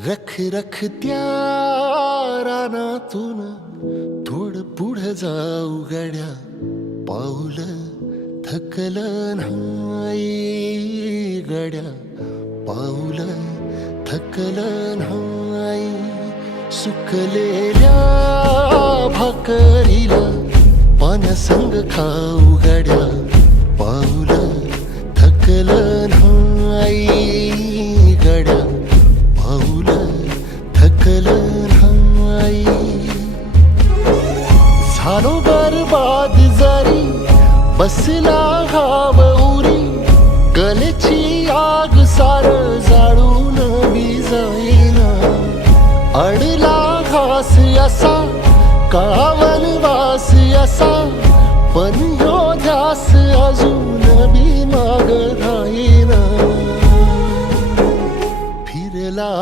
रख रखत्या रानातून थोडं पुढं जाऊ गड्या, पाऊल थकलं नाही गड्या, पाऊल थकलं नाही. सुकलेल्या भाकरीला पाण्यासंग खाऊ गड्या, पाऊल थकलं नाही गड्या, पाऊल थकलं नाही. झालो बरबाद जरी बसला घाव उरी, गलेची आग सार जाळून विजाईना. अडला घास असा काळावन वास असा, पण ह्यो ध्यास अजून बी माग राहीना. फिरला